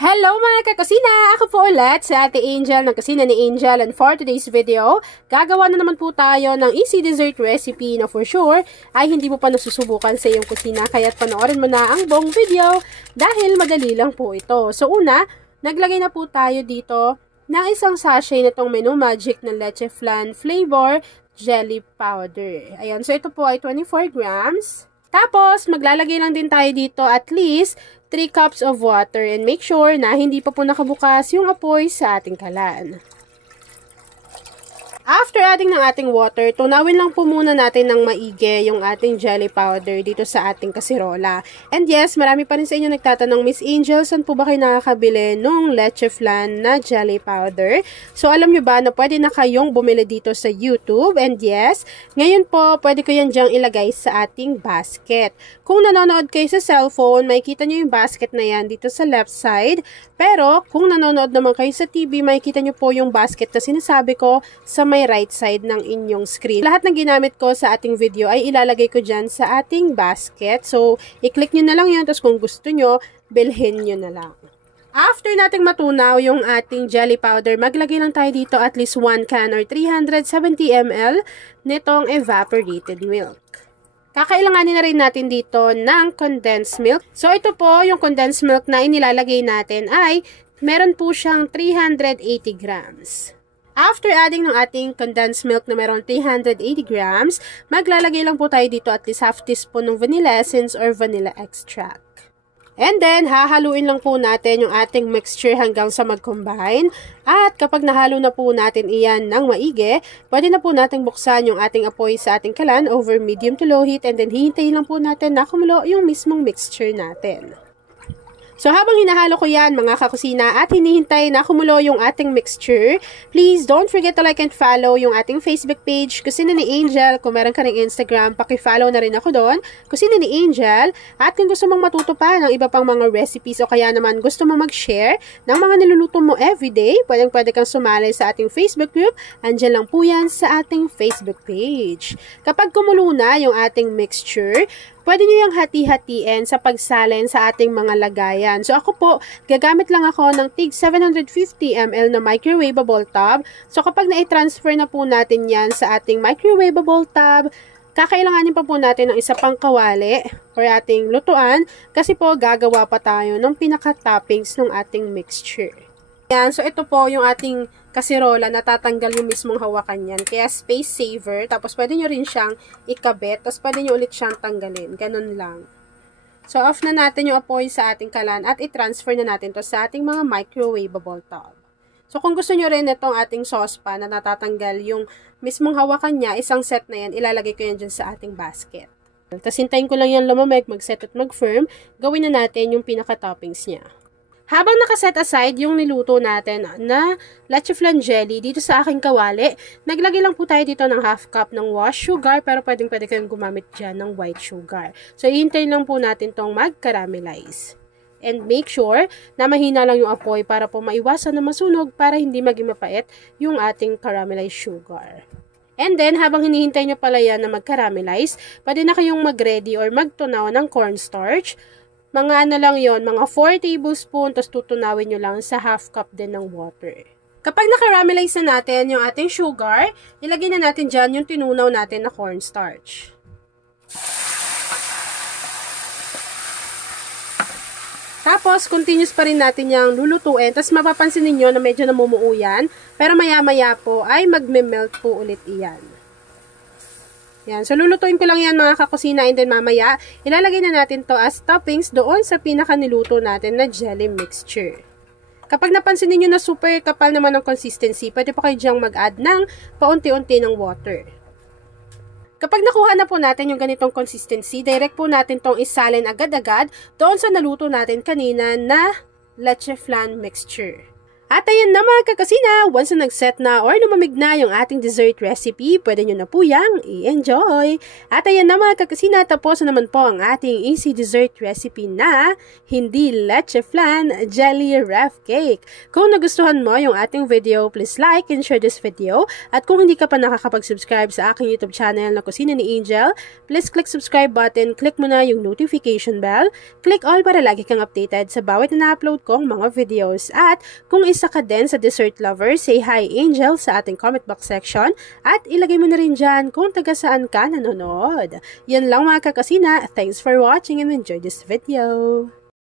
Hello mga kakusina! Ako po ulit si Ate Angel ng Kusina ni Angel, and for today's video, gagawa na naman po tayo ng easy dessert recipe na for sure ay hindi mo pa nasusubukan sa iyong kusina, kaya't panoorin mo na ang buong video dahil madali lang po ito. So una, naglagay na po tayo dito ng isang sachet na itong Menu Magic na Leche Flan Flavor Jelly Powder. Ayan, so ito po ay 24 grams. Tapos, maglalagay lang din tayo dito at least 3 cups of water, and make sure na hindi pa po nakabukas yung apoy sa ating kalan. After adding ng ating water, tunawin lang po muna natin ng maigi yung ating jelly powder dito sa ating kasirola. And yes, marami pa rin sa inyo nagtatanong, Miss Angel, saan po ba kayo nakakabili nung Leche Flan na jelly powder? So, alam nyo ba na pwede na kayong bumili dito sa YouTube? And yes, ngayon po, pwede ko yan dyang ilagay sa ating basket. Kung nanonood kayo sa cellphone, makikita nyo yung basket na yan dito sa left side. Pero, kung nanonood naman kayo sa TV, makikita nyo po yung basket na sinasabi ko sa may right side ng inyong screen. Lahat ng ginamit ko sa ating video ay ilalagay ko dyan sa ating basket. So, i-click nyo na lang yun. Tapos kung gusto nyo, bilhin nyo na lang. After nating matunaw yung ating jelly powder, maglagay lang tayo dito at least 1 can or 370 ml nitong evaporated milk. Kakailanganin na rin natin dito ng condensed milk. So, ito po yung condensed milk na inilalagay natin ay meron po siyang 380 grams. After adding ng ating condensed milk na meron 380 grams, maglalagay lang po tayo dito at least half teaspoon ng vanilla essence or vanilla extract. And then, hahaluin lang po natin yung ating mixture hanggang sa mag-combine. At kapag nahalo na po natin iyan ng maigi, pwede na po natin buksan yung ating apoy sa ating kalan over medium to low heat, and then hihintayin lang po natin na kumulo yung mismong mixture natin. So, habang hinahalo ko yan, mga kakusina, at hinihintay na kumulo yung ating mixture, please don't forget to like and follow yung ating Facebook page, Kusina ni Angel. Kung meron ka ring Instagram, paki-follow na rin ako doon, Kusina ni Angel. At kung gusto mong matuto pa ng iba pang mga recipes o kaya naman gusto mong mag-share ng mga niluluto mo everyday, pwede kang sumali sa ating Facebook group. Andyan lang po yan sa ating Facebook page. Kapag kumulo na yung ating mixture, pwede nyo yung hati-hatiin sa pagsalin sa ating mga lagayan. So, ako po, gagamit lang ako ng tig 750 ml na microwavable tub. So, kapag na-transfer na po natin yan sa ating microwavable tub, kakailanganin pa po natin ng isa pang kawali or ating lutuan kasi po gagawa pa tayo ng pinaka-toppings ng ating mixture. Yan, so ito po yung ating kasirola, natatanggal yung mismong hawakan yan. Kaya space saver, tapos pwede nyo rin siyang ikabit, tapos pwede nyo ulit siyang tanggalin. Ganun lang. So, off na natin yung apoy sa ating kalan at i-transfer na natin to sa ating mga microwavable tub. So, kung gusto nyo rin itong ating saucepan na natatanggal yung mismong hawakan niya, isang set na yan, ilalagay ko yan dyan sa ating basket. Tapos, hintayin ko lang yan lumamig, mag-set at mag-firm, gawin na natin yung pinaka-toppings niya. Habang nakaset aside yung niluto natin na leche flan jelly dito sa aking kawali, naglagay lang po tayo dito ng half cup ng washed sugar, pero pwede kayong gumamit dyan ng white sugar. So, ihintayin lang po natin tong mag-caramelize. And make sure na mahina lang yung apoy para po maiwasan na masunog para hindi maging mapait yung ating caramelized sugar. And then, habang hinihintay nyo pala yan na mag-caramelize, pwede na kayong mag-ready or magtunaw ng cornstarch. Mga ano lang yon, mga 4 tablespoon, tapos tutunawin nyo lang sa half cup din ng water. Kapag nakaramelize na natin yung ating sugar, ilagay na natin dyan yung tinunaw natin na cornstarch. Tapos, continuous pa rin natin yung lulutuin. Tapos, mapapansin niyo na medyo namumuo yan. Pero maya-maya po ay magme-melt po ulit iyan. Yan. So, lulutuin ko lang yan mga kakusina, and then mamaya, ilalagay na natin to as toppings doon sa pinaka-niluto natin na jelly mixture. Kapag napansin niyo na super kapal naman ng consistency, pwede pa kayo dyang mag-add ng paunti-unti ng water. Kapag nakuha na po natin yung ganitong consistency, direct po natin tong isalin agad-agad doon sa naluto natin kanina na leche flan mixture. At ayan na mga kakasina, once na nag-set na or lumamig na yung ating dessert recipe, pwede nyo na po yang i-enjoy. At ayan na mga kakasina, tapos na naman po ang ating easy dessert recipe na hindi leche flan jelly raft cake. Kung nagustuhan mo yung ating video, please like and share this video. At kung hindi ka pa nakakapag-subscribe sa aking YouTube channel na Kusina ni Angel, please click subscribe button, click mo na yung notification bell, click all para lagi kang updated sa bawat na na-upload kong mga videos. At kung isa ka din sa dessert lover, say hi Angel sa ating comment box section at ilagay mo na rin dyan kung taga saan ka nanonood. Yan lang mga kakasina. Thanks for watching and enjoy this video.